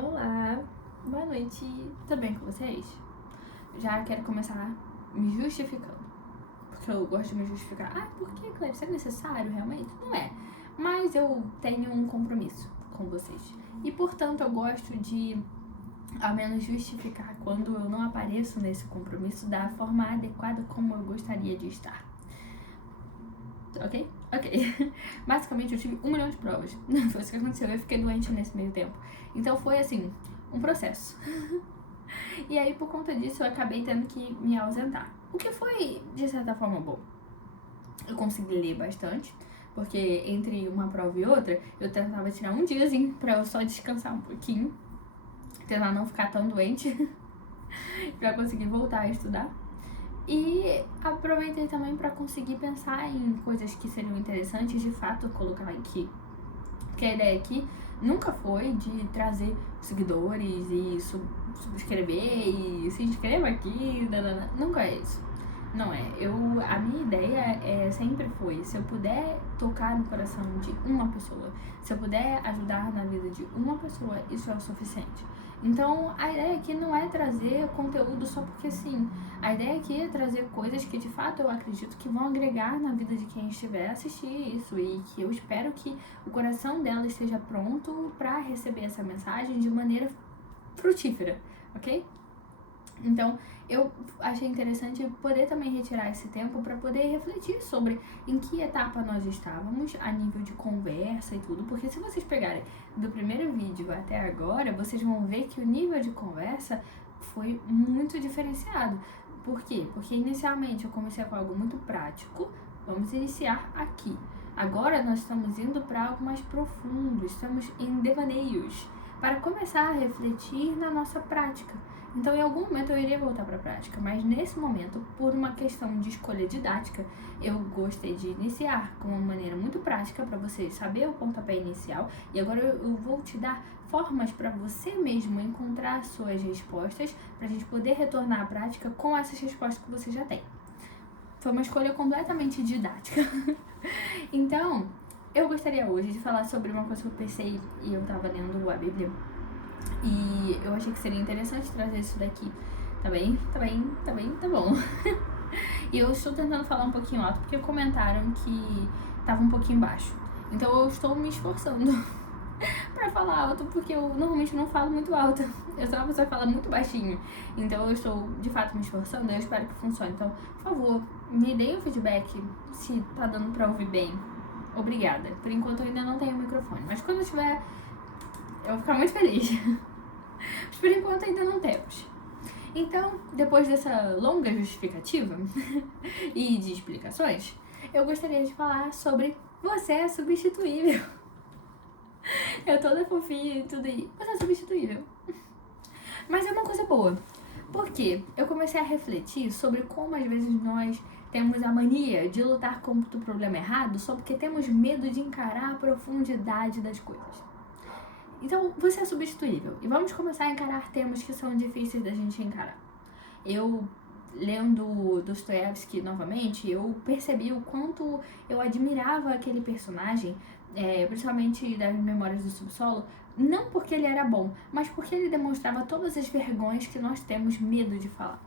Olá, boa noite, tudo bem com vocês? Já quero começar me justificando, porque eu gosto de me justificar. Por que, Clarice? É necessário realmente? Não é, mas eu tenho um compromisso com vocês e, portanto, eu gosto de, ao menos, justificar quando eu não apareço nesse compromisso da forma adequada como eu gostaria de estar. Ok? Ok. Basicamente, eu tive 1 milhão de provas. Foi isso que aconteceu. Eu fiquei doente nesse meio tempo. Então, foi assim, um processo. E aí, por conta disso, eu acabei tendo que me ausentar. O que foi, de certa forma, bom. Eu consegui ler bastante, porque entre uma prova e outra, eu tentava tirar um diazinho pra eu só descansar um pouquinho. Tentar não ficar tão doente. Pra conseguir voltar a estudar. E aproveitei também para conseguir pensar em coisas que seriam interessantes de fato colocar aqui. Porque a ideia aqui nunca foi de trazer seguidores e subscrever e se inscreva aqui, nunca é isso. Não é. A minha ideia sempre foi, se eu puder tocar no coração de uma pessoa, se eu puder ajudar na vida de uma pessoa, isso é o suficiente. Então, a ideia aqui não é trazer conteúdo só porque sim. A ideia aqui é trazer coisas que, de fato, eu acredito que vão agregar na vida de quem estiver a assistir isso e que eu espero que o coração dela esteja pronto para receber essa mensagem de maneira frutífera, ok? Então, eu achei interessante poder também retirar esse tempo para poder refletir sobre em que etapa nós estávamos a nível de conversa e tudo, porque se vocês pegarem do primeiro vídeo até agora, vocês vão ver que o nível de conversa foi muito diferenciado. Por quê? Porque inicialmente eu comecei com algo muito prático, vamos iniciar aqui. Agora nós estamos indo para algo mais profundo, estamos em devaneios, para começar a refletir na nossa prática. Então, em algum momento eu iria voltar para a prática, mas nesse momento, por uma questão de escolha didática, eu gostei de iniciar com uma maneira muito prática para você saber o pontapé inicial. E agora eu vou te dar formas para você mesmo encontrar suas respostas, para a gente poder retornar à prática com essas respostas que você já tem. Foi uma escolha completamente didática. Então, eu gostaria hoje de falar sobre uma coisa que eu pensei e eu estava lendo a Bíblia. E eu achei que seria interessante trazer isso daqui. Tá bom. E eu estou tentando falar um pouquinho alto porque comentaram que tava um pouquinho baixo. Então eu estou me esforçando pra falar alto, porque eu normalmente não falo muito alto. Eu sou uma pessoa que fala muito baixinho. Então eu estou de fato me esforçando e eu espero que funcione. Então, por favor, me deem um feedback se tá dando pra ouvir bem. Obrigada. Por enquanto eu ainda não tenho microfone, mas quando eu tiver, eu vou ficar muito feliz. Mas por enquanto ainda não temos. Então, depois dessa longa justificativa e de explicações, eu gostaria de falar sobre você é substituível. Eu toda fofinha e tudo aí. Você é substituível. Mas é uma coisa boa. Porque eu comecei a refletir sobre como às vezes nós temos a mania de lutar contra o problema errado só porque temos medo de encarar a profundidade das coisas. Então, você é substituível. E vamos começar a encarar temas que são difíceis da gente encarar. Eu, lendo Dostoiévski novamente, eu percebi o quanto eu admirava aquele personagem, principalmente das Memórias do Subsolo, não porque ele era bom, mas porque ele demonstrava todas as vergonhas que nós temos medo de falar.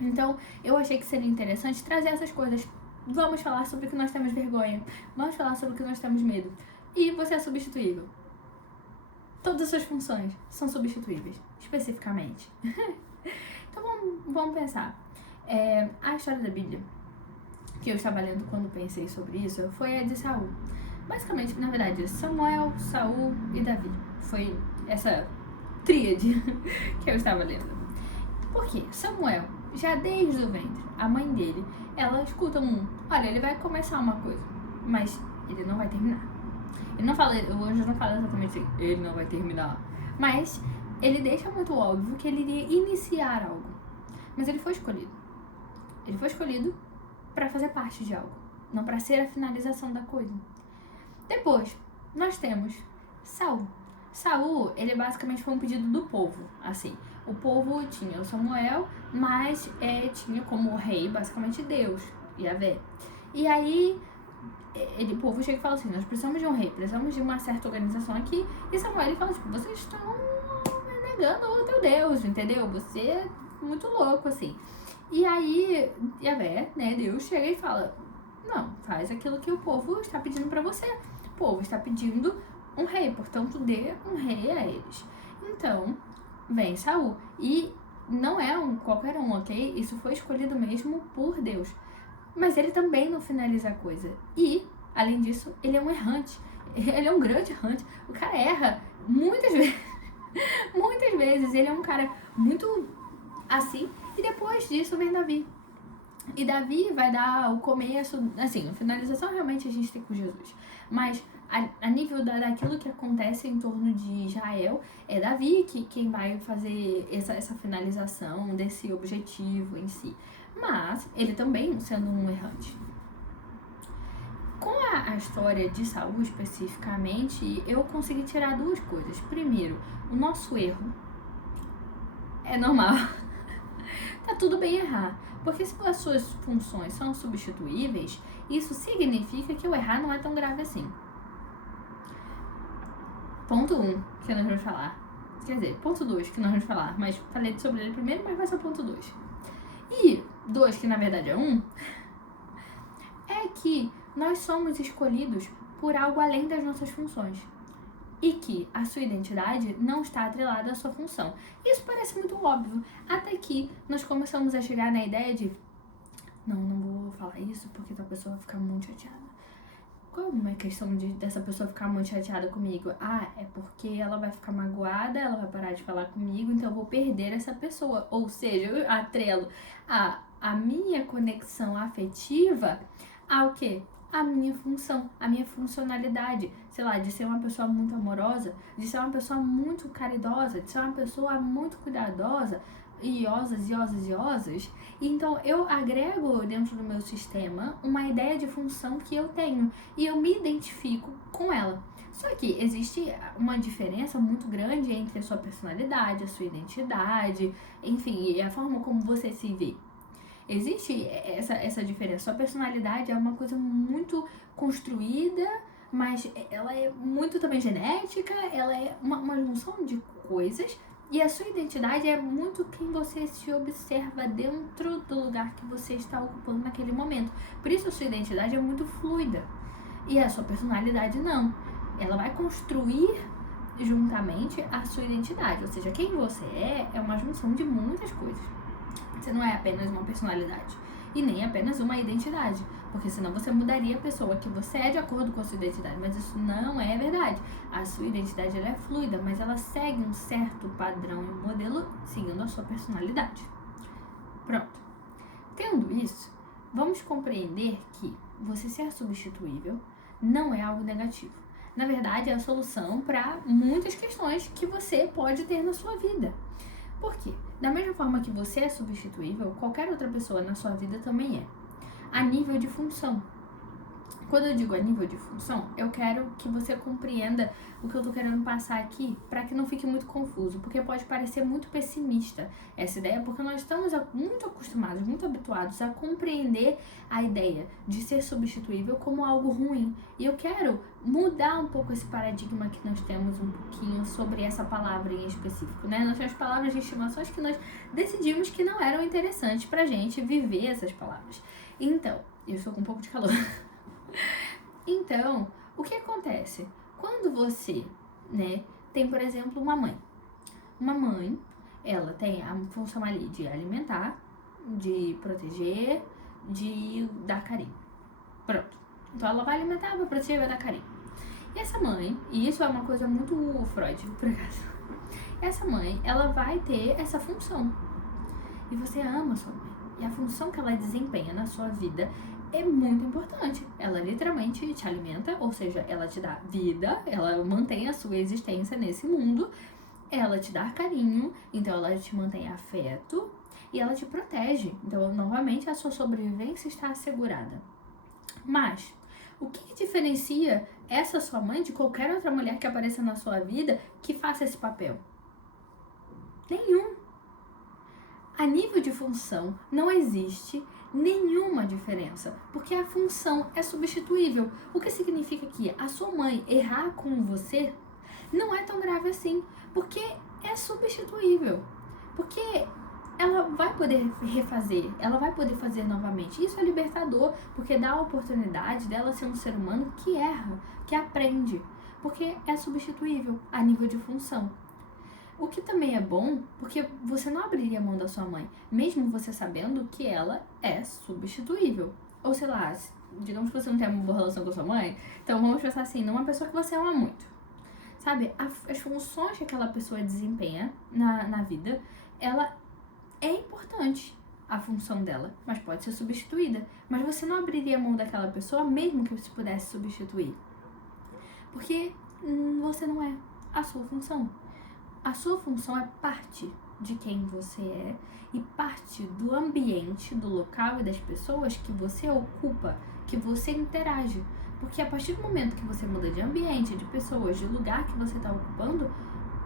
Então, eu achei que seria interessante trazer essas coisas. Vamos falar sobre o que nós temos vergonha. Vamos falar sobre o que nós temos medo. E você é substituível. Todas as suas funções são substituíveis, especificamente. Então vamos pensar. A história da Bíblia, que eu estava lendo quando pensei sobre isso, foi a de Saul. Basicamente, na verdade, Samuel, Saul e Davi. Foi essa tríade que eu estava lendo. Por quê? Samuel, já desde o ventre, a mãe dele, ela escuta olha, ele vai começar uma coisa, mas ele não vai terminar. Ele não fala, o anjo não fala exatamente assim, ele não vai terminar. Mas ele deixa muito óbvio que ele iria iniciar algo. Mas ele foi escolhido. Ele foi escolhido para fazer parte de algo, não para ser a finalização da coisa. Depois, nós temos Saul. Saul, ele basicamente foi um pedido do povo, assim. O povo tinha o Samuel, mas tinha como rei, basicamente, Deus, Yahvé. E aí, o povo chega e fala assim, nós precisamos de um rei, precisamos de uma certa organização aqui. E Samuel, ele fala, vocês estão xingando o teu Deus, entendeu? Você é muito louco, assim. E aí, Yahvé, né, Deus chega e fala, não, faz aquilo que o povo está pedindo pra você. O povo está pedindo um rei, portanto, dê um rei a eles. Então, vem Saul. E não é qualquer um, ok? Isso foi escolhido mesmo por Deus. Mas ele também não finaliza a coisa. E, além disso, ele é um errante. Ele é um grande errante. O cara erra muitas vezes. Muitas vezes. Ele é um cara muito assim. E depois disso vem Davi. E Davi vai dar o começo, assim, a finalização realmente a gente tem com Jesus. Mas a nível daquilo que acontece em torno de Israel, é Davi quem vai fazer essa finalização desse objetivo em si. Mas ele também sendo um errante. Com a história de Saul especificamente, eu consegui tirar duas coisas. Primeiro, o nosso erro é normal. Tá tudo bem errar. Porque se as suas funções são substituíveis, isso significa que o errar não é tão grave assim. Ponto 1, que nós vamos falar. Quer dizer, ponto 2, que nós vamos falar. Mas falei sobre ele primeiro, mas vai ser o ponto 2. E 2, que na verdade é 1, é que nós somos escolhidos por algo além das nossas funções. E que a sua identidade não está atrelada à sua função. Isso parece muito óbvio, até que nós começamos a chegar na ideia de não vou falar isso porque a pessoa vai ficar muito chateada. Como é a questão dessa pessoa ficar muito chateada comigo? Ah, é porque ela vai ficar magoada, ela vai parar de falar comigo, então eu vou perder essa pessoa. Ou seja, eu atrelo a minha conexão afetiva ao quê? A minha função, a minha funcionalidade, sei lá, de ser uma pessoa muito amorosa, de ser uma pessoa muito caridosa, de ser uma pessoa muito cuidadosa, iosas. Então eu agrego dentro do meu sistema uma ideia de função que eu tenho e eu me identifico com ela. Só que existe uma diferença muito grande entre a sua personalidade, a sua identidade, enfim, e a forma como você se vê. Existe essa diferença. Sua personalidade é uma coisa muito construída, mas ela é muito também genética, ela é uma junção de coisas. E a sua identidade é muito quem você se observa dentro do lugar que você está ocupando naquele momento. Por isso a sua identidade é muito fluida. E a sua personalidade não. Ela vai construir juntamente a sua identidade. Ou seja, quem você é uma junção de muitas coisas. Você não é apenas uma personalidade e nem apenas uma identidade, porque senão você mudaria a pessoa que você é de acordo com a sua identidade, mas isso não é verdade. A sua identidade ela é fluida, mas ela segue um certo padrão e um modelo seguindo a sua personalidade. Pronto. Tendo isso, vamos compreender que você ser substituível não é algo negativo. Na verdade, é a solução para muitas questões que você pode ter na sua vida. Por quê? Da mesma forma que você é substituível, qualquer outra pessoa na sua vida também é. A nível de função. Quando eu digo a nível de função, eu quero que você compreenda o que eu tô querendo passar aqui, para que não fique muito confuso, porque pode parecer muito pessimista essa ideia, porque nós estamos muito acostumados, muito habituados a compreender a ideia de ser substituível como algo ruim. E eu quero mudar um pouco esse paradigma que nós temos um pouquinho sobre essa palavra em específico, né? Nós temos palavras de estimações que nós decidimos que não eram interessantes pra gente viver essas palavras. Então, eu estou com um pouco de calor. Então, o que acontece? Quando você, né, tem, por exemplo, uma mãe. Uma mãe, ela tem a função ali de alimentar, de proteger, de dar carinho. Pronto. Então, ela vai alimentar, vai proteger, vai dar carinho. E essa mãe, e isso é uma coisa muito Freud, por acaso. Essa mãe, ela vai ter essa função. E você ama a sua mãe. E a função que ela desempenha na sua vida é muito importante. Ela literalmente te alimenta, ou seja, ela te dá vida, ela mantém a sua existência nesse mundo, ela te dá carinho, então ela te mantém afeto e ela te protege. Então, novamente, a sua sobrevivência está assegurada. Mas, o que diferencia essa sua mãe de qualquer outra mulher que apareça na sua vida que faça esse papel? Nenhum. A nível de função, não existe nenhuma diferença, porque a função é substituível. O que significa que a sua mãe errar com você não é tão grave assim, porque é substituível. Porque ela vai poder refazer, ela vai poder fazer novamente. Isso é libertador, porque dá a oportunidade dela ser um ser humano que erra, que aprende, porque é substituível a nível de função. O que também é bom, porque você não abriria a mão da sua mãe, mesmo você sabendo que ela é substituível. Ou sei lá, digamos que você não tem uma boa relação com a sua mãe, então vamos pensar assim, numa pessoa que você ama muito. Sabe, as funções que aquela pessoa desempenha na vida, ela é importante, a função dela, mas pode ser substituída. Mas você não abriria a mão daquela pessoa mesmo que você pudesse substituir. Porque você não é a sua função. A sua função é parte de quem você é e parte do ambiente, do local e das pessoas que você ocupa, que você interage. Porque a partir do momento que você muda de ambiente, de pessoas, de lugar que você está ocupando,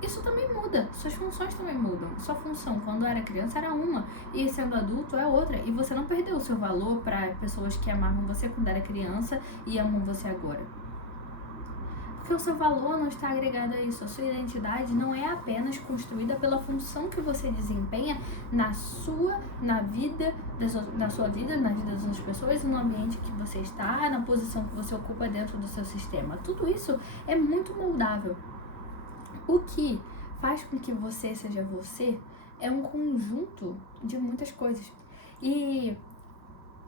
isso também muda, suas funções também mudam. Sua função quando era criança era uma, e sendo adulto é outra. E você não perdeu o seu valor para pessoas que amavam você quando era criança e amam você agora. Porque o seu valor não está agregado a isso. A sua identidade não é apenas construída pela função que você desempenha na vida, na sua vida, na vida das outras pessoas, no ambiente que você está, na posição que você ocupa dentro do seu sistema. Tudo isso é muito moldável. O que faz com que você seja você é um conjunto de muitas coisas. E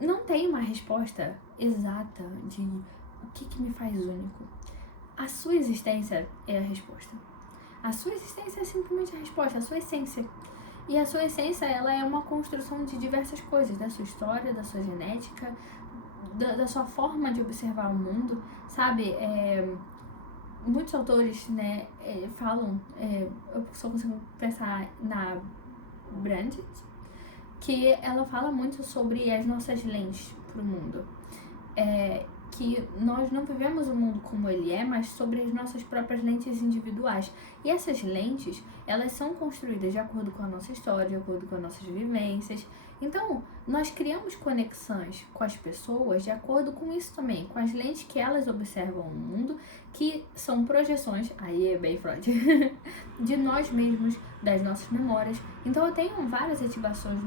não tem uma resposta exata de o que me faz único. A sua existência é a resposta. A sua existência é simplesmente a resposta, a sua essência. E a sua essência, ela é uma construção de diversas coisas, da sua história, da sua genética, da sua forma de observar o mundo, sabe? Muitos autores, né, falam, eu só consigo pensar na Brandt, que ela fala muito sobre as nossas lentes para o mundo. Que nós não vivemos o mundo como ele é, mas sobre as nossas próprias lentes individuais. E essas lentes, elas são construídas de acordo com a nossa história, de acordo com as nossas vivências. Então, nós criamos conexões com as pessoas de acordo com isso também, com as lentes que elas observam o mundo, que são projeções, aí é bem Freud, de nós mesmos, das nossas memórias. Então, eu tenho várias ativações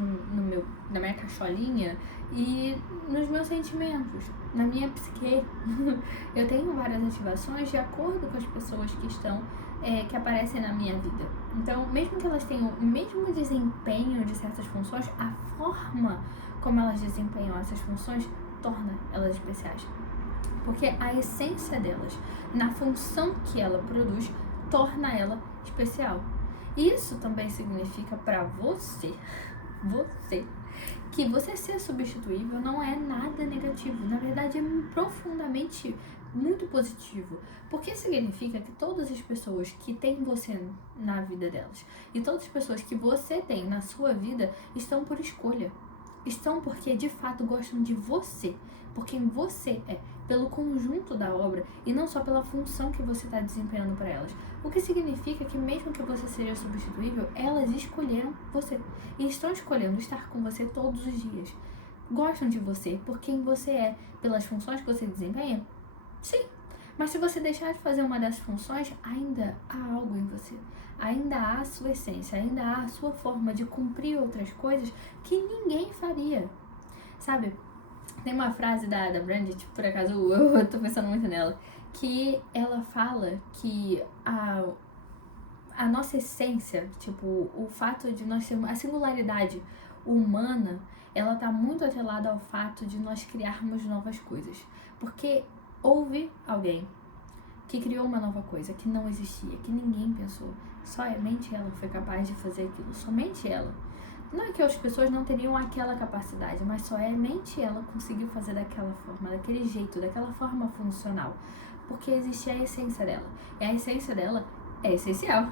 na minha cacholinha e nos meus sentimentos, na minha psique. Eu tenho várias ativações de acordo com as pessoas que estão, que aparecem na minha vida. Então, mesmo que elas tenham o mesmo desempenho de certas funções, a forma como elas desempenham essas funções torna elas especiais. Porque a essência delas, na função que ela produz, torna ela especial. Isso também significa para você, que você ser substituível não é nada negativo. Na verdade, é profundamente muito positivo. Porque significa que todas as pessoas que têm você na vida delas e todas as pessoas que você tem na sua vida estão por escolha. Estão porque de fato gostam de você, por quem você é, pelo conjunto da obra e não só pela função que você está desempenhando para elas. O que significa que mesmo que você seja substituível, elas escolheram você e estão escolhendo estar com você todos os dias. Gostam de você por quem você é, pelas funções que você desempenha? Sim. Mas se você deixar de fazer uma dessas funções, ainda há algo em você. Ainda há a sua essência, ainda há a sua forma de cumprir outras coisas que ninguém faria. Sabe? Tem uma frase da Brandt, por acaso eu tô pensando muito nela, que ela fala que a nossa essência, tipo, o fato de nós termos a singularidade humana, ela tá muito atrelada ao fato de nós criarmos novas coisas. Porque houve alguém que criou uma nova coisa que não existia, que ninguém pensou. Somente ela foi capaz de fazer aquilo, somente ela. Não é que outras pessoas não teriam aquela capacidade, mas somente ela conseguiu fazer daquela forma, daquele jeito, daquela forma funcional. Porque existe a essência dela. E a essência dela é essencial.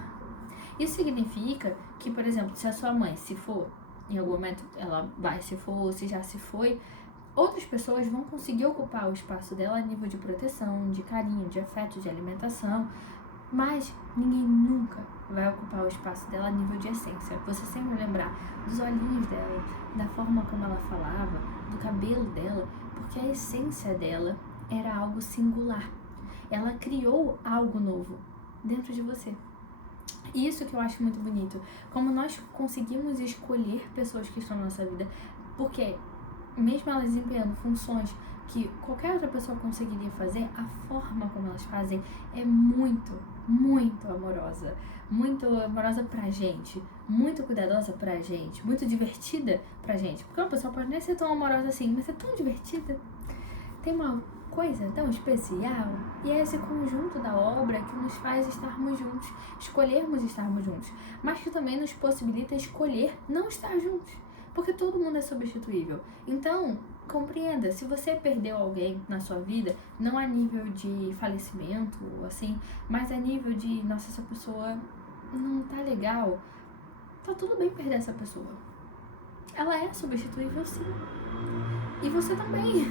Isso significa que, por exemplo, se a sua mãe se for, em algum momento ela vai se for, ou se já se foi, outras pessoas vão conseguir ocupar o espaço dela a nível de proteção, de carinho, de afeto, de alimentação, mas ninguém nunca vai ocupar o espaço dela a nível de essência. Você sempre vai lembrar dos olhinhos dela, da forma como ela falava, do cabelo dela, porque a essência dela era algo singular. Ela criou algo novo dentro de você. Isso que eu acho muito bonito. Como nós conseguimos escolher pessoas que estão na nossa vida, porque mesmo elas desempenhando funções que qualquer outra pessoa conseguiria fazer, a forma como elas fazem é muito, muito amorosa. Muito amorosa pra gente, muito cuidadosa pra gente, muito divertida pra gente. Porque uma pessoa pode nem ser tão amorosa assim, mas é tão divertida. Tem uma coisa tão especial, e é esse conjunto da obra que nos faz estarmos juntos, escolhermos estarmos juntos, mas que também nos possibilita escolher não estar juntos, porque todo mundo é substituível. Então, compreenda, se você perdeu alguém na sua vida, não a nível de falecimento, assim, mas a nível de, nossa, essa pessoa não tá legal, tá tudo bem perder essa pessoa. Ela é substituível, sim. E você também.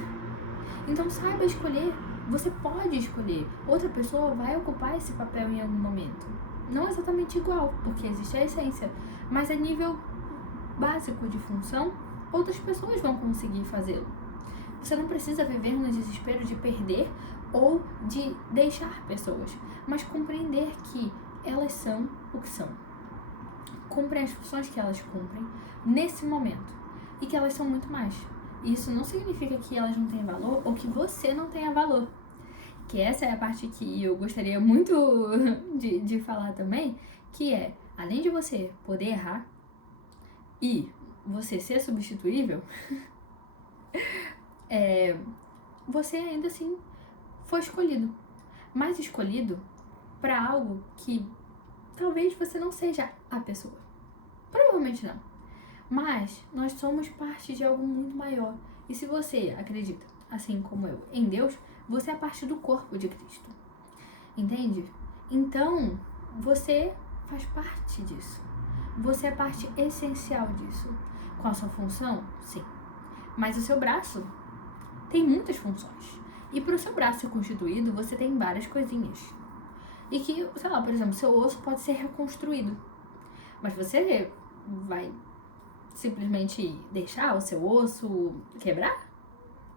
Então saiba escolher. Você pode escolher. Outra pessoa vai ocupar esse papel em algum momento. Não exatamente igual, porque existe a essência, mas a nível básico de função, outras pessoas vão conseguir fazê-lo. Você não precisa viver no desespero de perder ou de deixar pessoas, mas compreender que elas são o que são. Cumprem as funções que elas cumprem nesse momento e que elas são muito mais. Isso não significa que elas não têm valor ou que você não tenha valor. Que essa é a parte que eu gostaria muito de falar também, que é, além de você poder errar e você ser substituível, você ainda assim foi escolhido. Mas escolhido para algo que talvez você não seja a pessoa. Provavelmente não. Mas nós somos parte de algo muito maior. E se você acredita, assim como eu, em Deus, você é parte do corpo de Cristo. Entende? Então, você faz parte disso. Você é parte essencial disso. Com a sua função? Sim. Mas o seu braço tem muitas funções. E para o seu braço ser constituído, você tem várias coisinhas. E que, sei lá, por exemplo, seu osso pode ser reconstruído. Mas você vai simplesmente deixar o seu osso quebrar?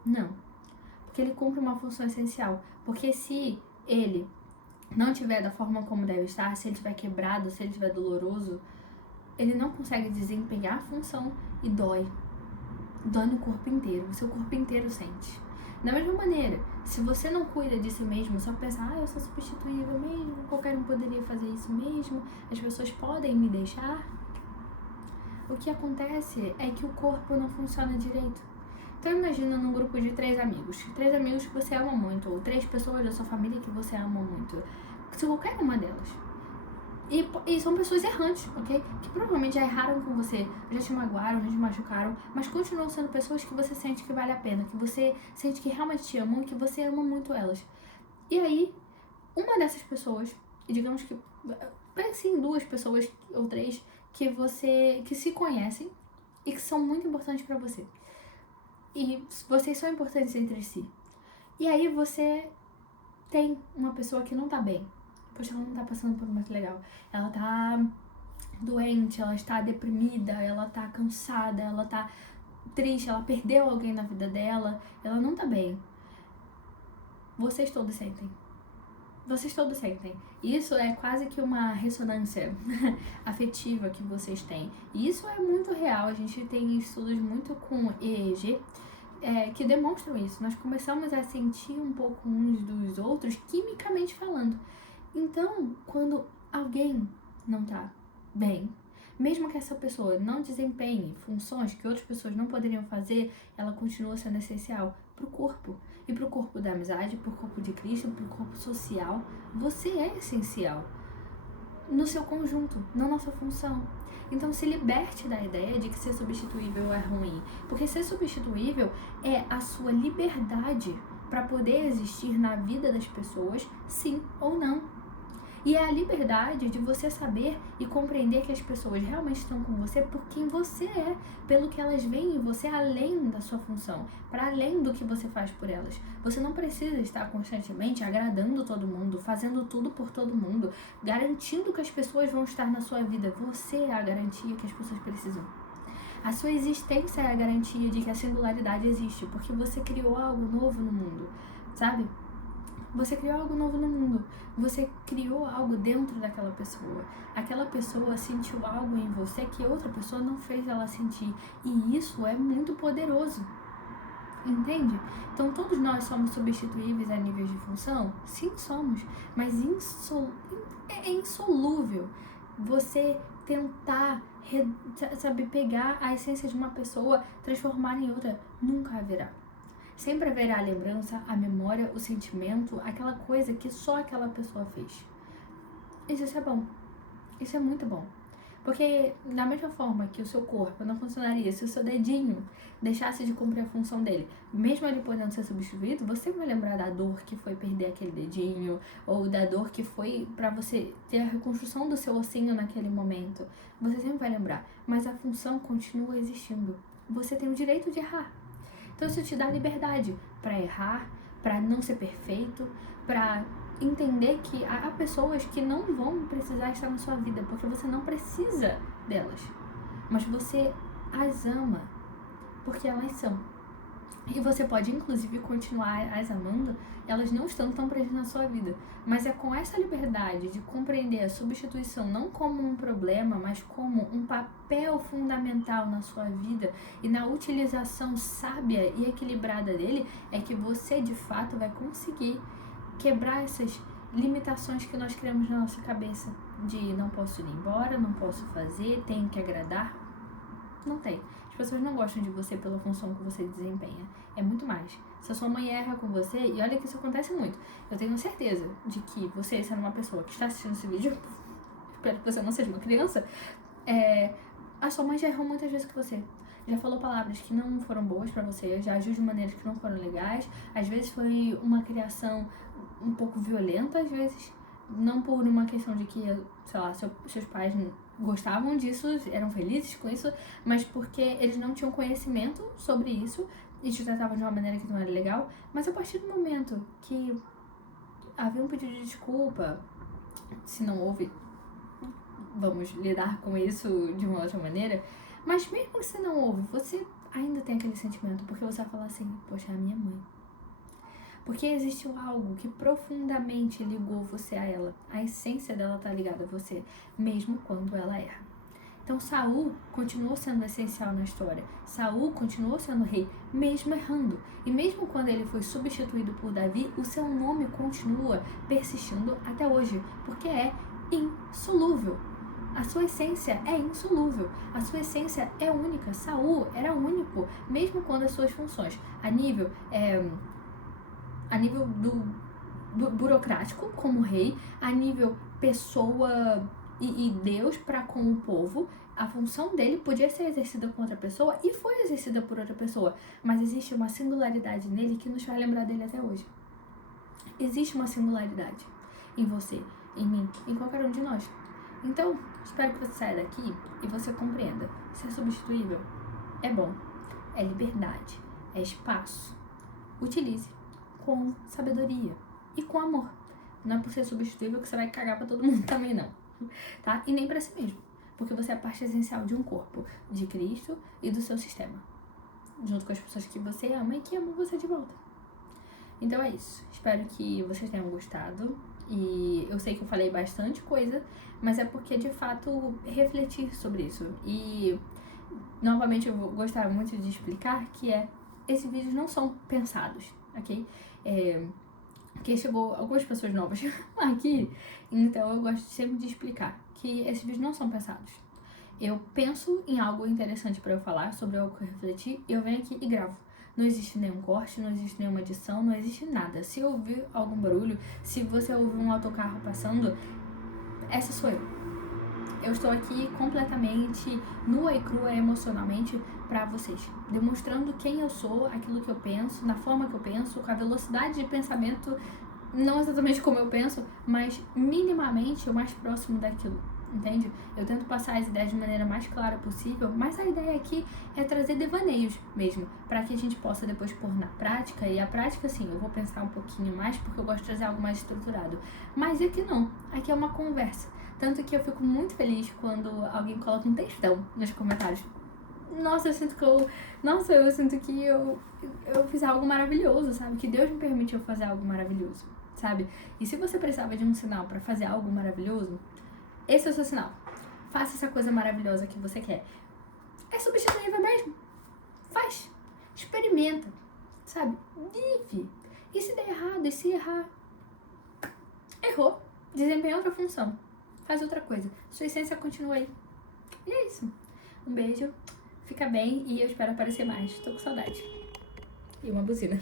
Não. Porque ele cumpre uma função essencial. Porque se ele não estiver da forma como deve estar, se ele estiver quebrado, se ele estiver doloroso, ele não consegue desempenhar a função e dói. Dói no corpo inteiro. O seu corpo inteiro sente. Da mesma maneira, se você não cuida de si mesmo, só pensa, eu sou substituível mesmo, qualquer um poderia fazer isso mesmo, as pessoas podem me deixar, o que acontece é que o corpo não funciona direito. Então imagina num grupo de 3 amigos que você ama muito, ou 3 pessoas da sua família que você ama muito, se qualquer uma delas. E são pessoas errantes, ok? Que provavelmente já erraram com você, já te magoaram, já te machucaram, mas continuam sendo pessoas que você sente que vale a pena, que você sente que realmente te amam e que você ama muito elas. E aí, uma dessas pessoas, e digamos que, pense em 2 pessoas ou 3 que se conhecem e que são muito importantes pra você. E vocês são importantes entre si. E aí você tem uma pessoa que não tá bem. Poxa, ela não tá passando por um momento legal. Ela tá doente, ela está deprimida, ela tá cansada, ela tá triste, ela perdeu alguém na vida dela, ela não tá bem. Vocês todos sentem. Vocês todos sentem. Isso é quase que uma ressonância afetiva que vocês têm. E isso é muito real. A gente tem estudos muito com EEG que demonstram isso. Nós começamos a sentir um pouco uns dos outros, quimicamente falando. Então, quando alguém não tá bem, mesmo que essa pessoa não desempenhe funções que outras pessoas não poderiam fazer, ela continua sendo essencial pro corpo. E pro corpo da amizade, pro corpo de Cristo, pro corpo social. Você é essencial no seu conjunto, não na sua função. Então se liberte da ideia de que ser substituível é ruim. Porque ser substituível é a sua liberdade para poder existir na vida das pessoas, sim ou não. E é a liberdade de você saber e compreender que as pessoas realmente estão com você por quem você é, pelo que elas veem em você além da sua função, para além do que você faz por elas. Você não precisa estar constantemente agradando todo mundo, fazendo tudo por todo mundo, garantindo que as pessoas vão estar na sua vida. Você é a garantia que as pessoas precisam. A sua existência é a garantia de que a singularidade existe, porque você criou algo novo no mundo, sabe? Você criou algo novo no mundo. Você criou algo dentro daquela pessoa. Aquela pessoa sentiu algo em você que outra pessoa não fez ela sentir. E isso é muito poderoso. Entende? Então todos nós somos substituíveis a níveis de função? Sim, somos. Mas é insolúvel você tentar, pegar a essência de uma pessoa, transformar em outra. Nunca haverá. Sempre haverá a lembrança, a memória, o sentimento, aquela coisa que só aquela pessoa fez. Isso é bom. Isso é muito bom. Porque da mesma forma que o seu corpo não funcionaria se o seu dedinho deixasse de cumprir a função dele, mesmo ele podendo ser substituído, você vai lembrar da dor que foi perder aquele dedinho, ou da dor que foi pra você ter a reconstrução do seu ossinho naquele momento. Você sempre vai lembrar, mas a função continua existindo. Você tem o direito de errar. Então isso te dá liberdade pra errar, pra não ser perfeito, pra entender que há pessoas que não vão precisar estar na sua vida, porque você não precisa delas, mas você as ama, porque elas são. E você pode, inclusive, continuar as amando, elas não estão tão presentes na sua vida. Mas é com essa liberdade de compreender a substituição não como um problema, mas como um papel fundamental na sua vida e na utilização sábia e equilibrada dele, é que você, de fato, vai conseguir quebrar essas limitações que nós criamos na nossa cabeça. De não posso ir embora, não posso fazer, tenho que agradar. Não tem. As pessoas não gostam de você pela função que você desempenha. É muito mais. Se a sua mãe erra com você, e olha que isso acontece muito, eu tenho certeza de que você, sendo uma pessoa que está assistindo esse vídeo, espero que você não seja uma criança, a sua mãe já errou muitas vezes com você. Já falou palavras que não foram boas pra você, já agiu de maneiras que não foram legais. Às vezes foi uma criação um pouco violenta, às vezes não por uma questão de que, sei lá, seus pais gostavam disso, eram felizes com isso, mas porque eles não tinham conhecimento sobre isso e te tratavam de uma maneira que não era legal. Mas a partir do momento que havia um pedido de desculpa, se não houve, vamos lidar com isso de uma outra maneira, mas mesmo que se não houve, você ainda tem aquele sentimento, porque você vai falar assim, poxa, é a minha mãe. Porque existiu algo que profundamente ligou você a ela. A essência dela tá ligada a você, mesmo quando ela erra. Então Saul continuou sendo essencial na história. Saul continuou sendo rei, mesmo errando. E mesmo quando ele foi substituído por Davi, o seu nome continua persistindo até hoje, porque é insolúvel. A sua essência é insolúvel, a sua essência é única. Saul era único, mesmo quando as suas funções, a nível do burocrático, como rei, a nível pessoa e Deus para com o povo, a função dele podia ser exercida com outra pessoa e foi exercida por outra pessoa, mas existe uma singularidade nele que nos faz lembrar dele até hoje. Existe uma singularidade em você, em mim, em qualquer um de nós. Então, espero que você saia daqui e você compreenda. Ser substituível é bom, é liberdade, é espaço. Utilize com sabedoria e com amor. Não é por ser substituível que você vai cagar pra todo mundo também, não. Tá? E nem pra si mesmo. Porque você é parte essencial de um corpo, de Cristo e do seu sistema. Junto com as pessoas que você ama e que amam você de volta. Então é isso. Espero que vocês tenham gostado. E eu sei que eu falei bastante coisa, mas é porque, de fato, refletir sobre isso. E, novamente, eu vou gostar muito de explicar que esses vídeos não são pensados, ok? Porque chegou algumas pessoas novas aqui, então eu gosto sempre de explicar que esses vídeos não são pensados. Eu penso em algo interessante pra eu falar, sobre algo que eu refleti, e eu venho aqui e gravo. Não existe nenhum corte, não existe nenhuma edição, não existe nada. Se ouvir algum barulho, se você ouvir um autocarro passando, essa sou eu. Eu estou aqui completamente nua e crua emocionalmente pra vocês, demonstrando quem eu sou, aquilo que eu penso, na forma que eu penso, com a velocidade de pensamento, não exatamente como eu penso, mas minimamente o mais próximo daquilo. Entende? Eu tento passar as ideias de maneira mais clara possível, mas a ideia aqui é trazer devaneios mesmo, para que a gente possa depois pôr na prática, e a prática, sim, eu vou pensar um pouquinho mais, porque eu gosto de trazer algo mais estruturado. Mas aqui não, aqui é uma conversa. Tanto que eu fico muito feliz quando alguém coloca um textão nos comentários. Nossa, eu sinto que eu fiz algo maravilhoso, sabe? Que Deus me permitiu fazer algo maravilhoso, sabe? E se você precisava de um sinal pra fazer algo maravilhoso, esse é o seu sinal. Faça essa coisa maravilhosa que você quer. É substituível mesmo. Faz. Experimenta. Sabe? Vive. E se der errado, e se errar? Errou. Desempenha outra função. Faz outra coisa. Sua essência continua aí. E é isso. Um beijo. Fica bem e eu espero aparecer mais. Tô com saudade. E uma buzina.